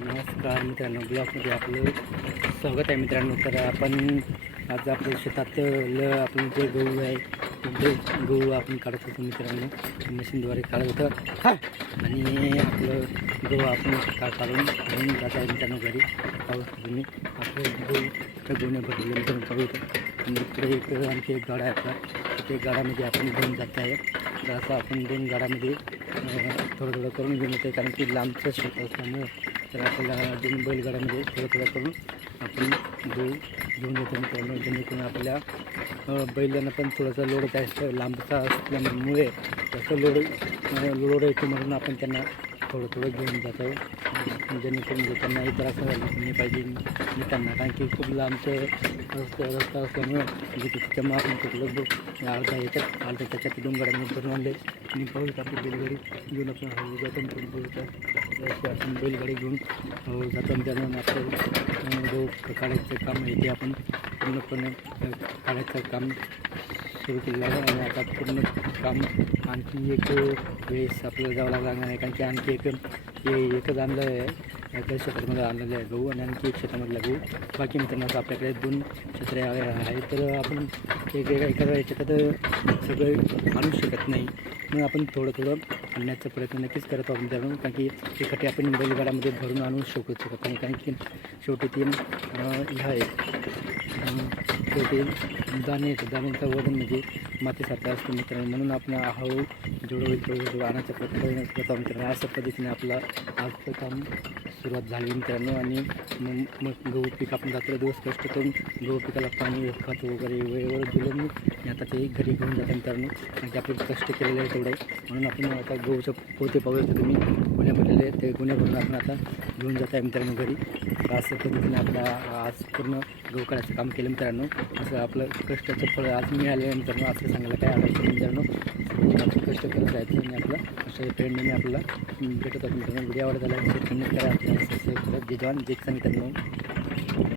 नमस्कार मित्रांनो ब्लॉकमध्ये आपलं स्वागत आहे मित्रांनो. तर आपण आज आपल्या शेतात ल आपण जे गहू आहे ते गहू आपण काढत होतो मित्रांनो मशीनद्वारे काढत होतं. हा आणि आपलं गहू आपण का काढून घेऊन जात आहे मित्रांनो घरी. पाहू तुम्ही आपलं गहू त्या गहूने भरलेलं मित्रांनो पाहू होतं आणि इकडे एक आणखी एक गाडा आहे आपला. ते गाडामध्ये आपण घेऊन जात आहे. तर असं आपण दोन गाड्यामध्ये थोडं थोडं करून घेऊन येतो कारण की लांबचं शेत असल्यामुळं तर आपल्याला दोन बैलगाड्यामध्ये थोडं थोडं करून आपण गहू घेऊन येतो मित्रांनो. जेणेकरून आपल्या बैलांना पण थोडंसं लोड जास्त लांबचा असल्यामुळे जास्त लोड लोड येतो म्हणून आपण त्यांना थोडं थोडं घेऊन जातो. जेणेकरून जे त्रास व्हायला नाही पाहिजे. नेताना कारण की खूप लांबचं रस्ता रस्ता असल्यामुळं म्हणजे त्याच्यामुळे आपण कुठलं बघ अर्धा याच्यात अर्धा त्याच्यात दोन भरून आणले. आणि पाहू आपली बैलगाडी घेऊन आपण हळू जातो आणि आपण बैलगाडी घेऊन हळू जातो आणि त्यांना मात्र गहू काढायचं काम आहे ते आपण पूर्णपणे काढायचं काम सुरू केलेलं आहे आणि आता पूर्ण काम आणखी एक वेळेस आपल्याला जावं लागणार आहे. कारण की आणखी एक हे एकच आणलं आहे. एका क्षेत्रामध्ये आणलेलं आहे गहू आणि आणखी एक शेतामधला गहू. बाकी मित्रांनो आता आपल्याकडे दोन क्षेत्रे आहे तर आपण एक एका एका याच्यात सगळं आणू शकत नाही. म्हणून आपण थोडं थोडं आणण्याचा प्रयत्न नक्कीच करत आहोत मित्रांनो कारण की एखादी आपण बैलगाड्यामध्ये भरून आणू शकू शकत नाही कारण की शेवटी तीन ह्या आहे शेवटी दाणे येतं दाण्याचं वजन म्हणजे मातीसारखं असतं मित्रांनो. म्हणून आपण हळू जेवढं होईल तेवढं आणायचा प्रयत्न करत आहोत मित्रांनो. अशा पद्धतीने आपला आजचं काम सुरुवात झाली मित्रांनो आणि मग मग गहू पीक आपण रात्र दिवस कष्ट करून गहू पिकाला पाणी खत वगैरे वेळेवर दिलं मग आणि आता ते घरी घेऊन जातात मित्रांनो. आणि ते आपण कष्ट केलेले आहे तेवढे म्हणून आपण आता गहूचं पोते पाहू शकतो तुम्ही. गुन्हे भरलेले ते गुन्हे भरून आपण आता घेऊन जात आहे मित्रांनो घरी. असं पद्धतीने आपला आज पूर्ण गहू काढायचं काम केलं मित्रांनो. असं आपलं कष्टाचं फळ आज मिळालं मित्रांनो. असं सांगायला काय आलं मित्रांनो. आपण कष्ट करत आणि आपलं. अशा प्रेरणेने आपल्याला भेटत असतो मित्रांनो व्हिडिओ आवडत आला शेअर करा. आपल्याला सबस्क्राईब करा. जे जॉन जे सांगितलं